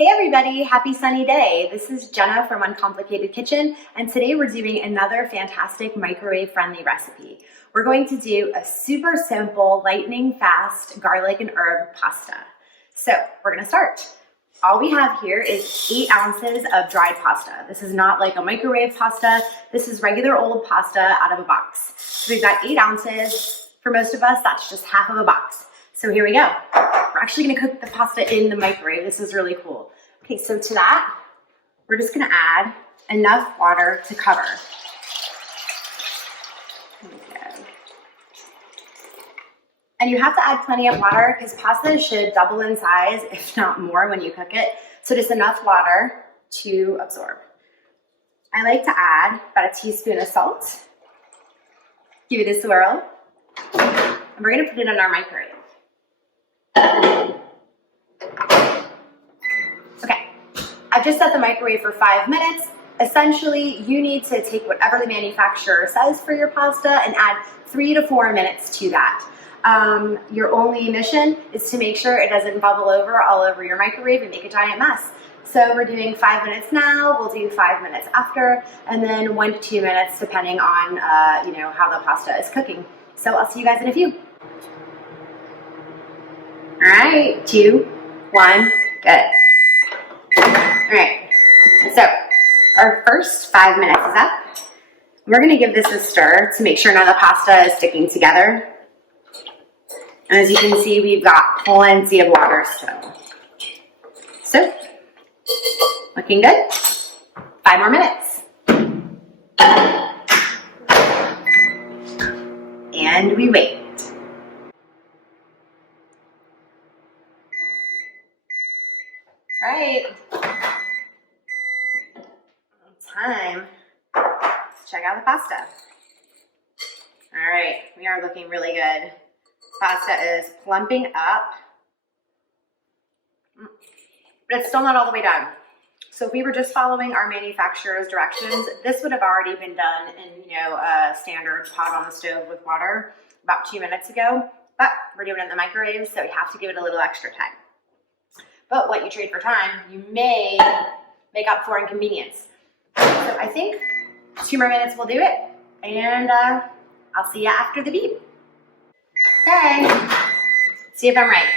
Hey everybody, happy sunny day. This is Jenna from Uncomplicated Kitchen, and today we're doing another fantastic microwave-friendly recipe. We're going to do a super simple, lightning fast garlic and herb pasta. So we're gonna start. All we have here is 8 ounces of dried pasta. This is not like a microwave pasta. This is regular old pasta out of a box. So we've got 8 ounces. For most of us, that's just half of a box. So here we go. We're actually gonna cook the pasta in the microwave. This is really cool. Okay, so to that, we're just gonna add enough water to cover. There we go. And you have to add plenty of water because pasta should double in size, if not more, when you cook it. So just enough water to absorb. I like to add about a teaspoon of salt. Give it a swirl. And we're gonna put it in our microwave. Okay, I've just set the microwave for 5 minutes. Essentially, you need to take whatever the manufacturer says for your pasta and add 3 to 4 minutes to that. Your only mission is to make sure it doesn't bubble over all over your microwave and make a giant mess. So we're doing 5 minutes now, we'll do 5 minutes after, and then 1 to 2 minutes depending on how the pasta is cooking. So I'll see you guys in a few. All right, 2, 1, good. All right, so our first 5 minutes is up. We're gonna give this a stir to make sure none of the pasta is sticking together. And as you can see, we've got plenty of water still. So, looking good. 5 more minutes. And we wait. All right. Time to check out the pasta. All right, we are looking really good. Pasta is plumping up, but it's still not all the way done. So if we were just following our manufacturer's directions, this would have already been done in a standard pot on the stove with water about 2 minutes ago, but we're doing it in the microwave, so we have to give it a little extra time. But what you trade for time, you may make up for inconvenience. So I think 2 more minutes will do it, and I'll see you after the beep. Okay, see if I'm right.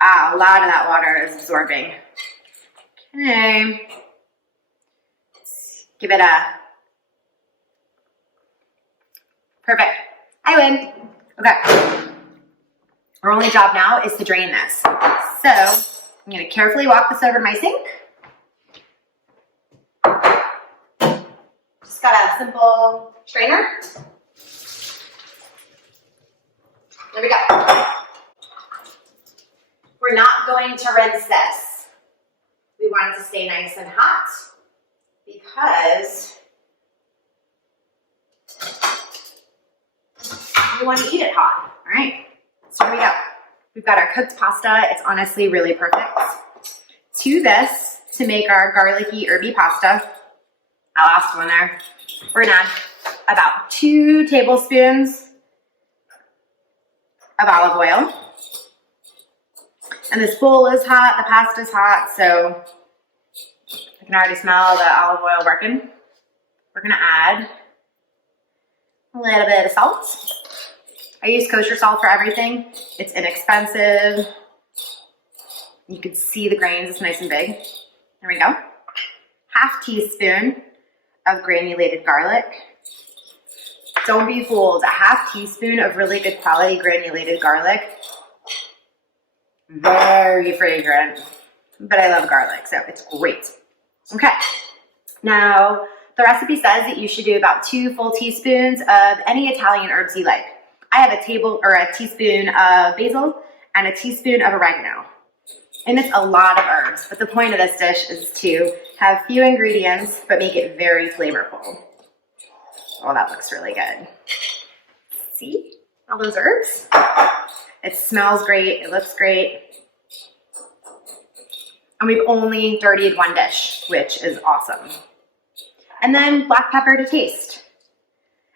Ah, a lot of that water is absorbing. Okay, let's give it a perfect. I win. Okay. Our only job now is to drain this. So I'm going to carefully walk this over to my sink. Just got a simple strainer. There we go. We're not going to rinse this. We want it to stay nice and hot because we want to eat it hot. All right. So here we go. We've got our cooked pasta. It's honestly really perfect. To this, to make our garlicky herby pasta, that last one there, we're gonna add about 2 tablespoons of olive oil. And this bowl is hot, the pasta's hot, so I can already smell the olive oil working. We're gonna add a little bit of salt. I use kosher salt for everything. It's inexpensive. You can see the grains, it's nice and big. There we go. 1/2 teaspoon of granulated garlic. Don't be fooled, a 1/2 teaspoon of really good quality granulated garlic. Very fragrant, but I love garlic, so it's great. Okay, now the recipe says that you should do about 2 full teaspoons of any Italian herbs you like. I have a teaspoon of basil and a teaspoon of oregano. And it's a lot of herbs, but the point of this dish is to have few ingredients, but make it very flavorful. Oh, that looks really good. See all those herbs? It smells great, it looks great. And we've only dirtied 1 dish, which is awesome. And then black pepper to taste.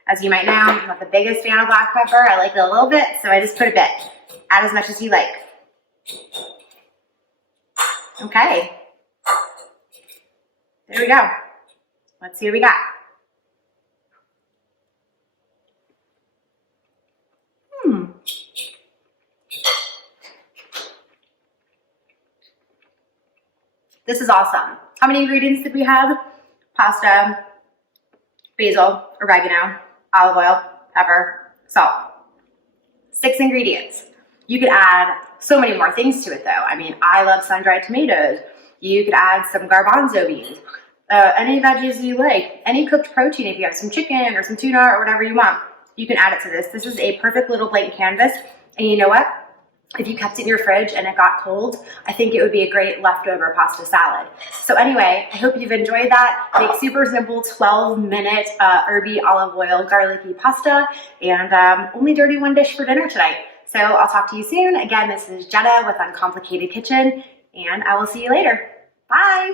As you might know, I'm not the biggest fan of black pepper. I like it a little bit, so I just put a bit. Add as much as you like. Okay. There we go. Let's see what we got. This is awesome. How many ingredients did we have? Pasta, basil, oregano, olive oil, pepper, salt. 6 ingredients. You could add so many more things to it though. I mean, I love sun-dried tomatoes. You could add some garbanzo beans, any veggies you like, any cooked protein. If you have some chicken or some tuna or whatever you want, you can add it to this. This is a perfect little blank canvas. And you know what? If you kept it in your fridge and it got cold, I think it would be a great leftover pasta salad. So anyway, I hope you've enjoyed that. Make super simple 12-minute herby olive oil garlicky pasta, and only dirty 1 dish for dinner tonight. So I'll talk to you soon. Again, this is Jenna with Uncomplicated Kitchen, and I will see you later. Bye.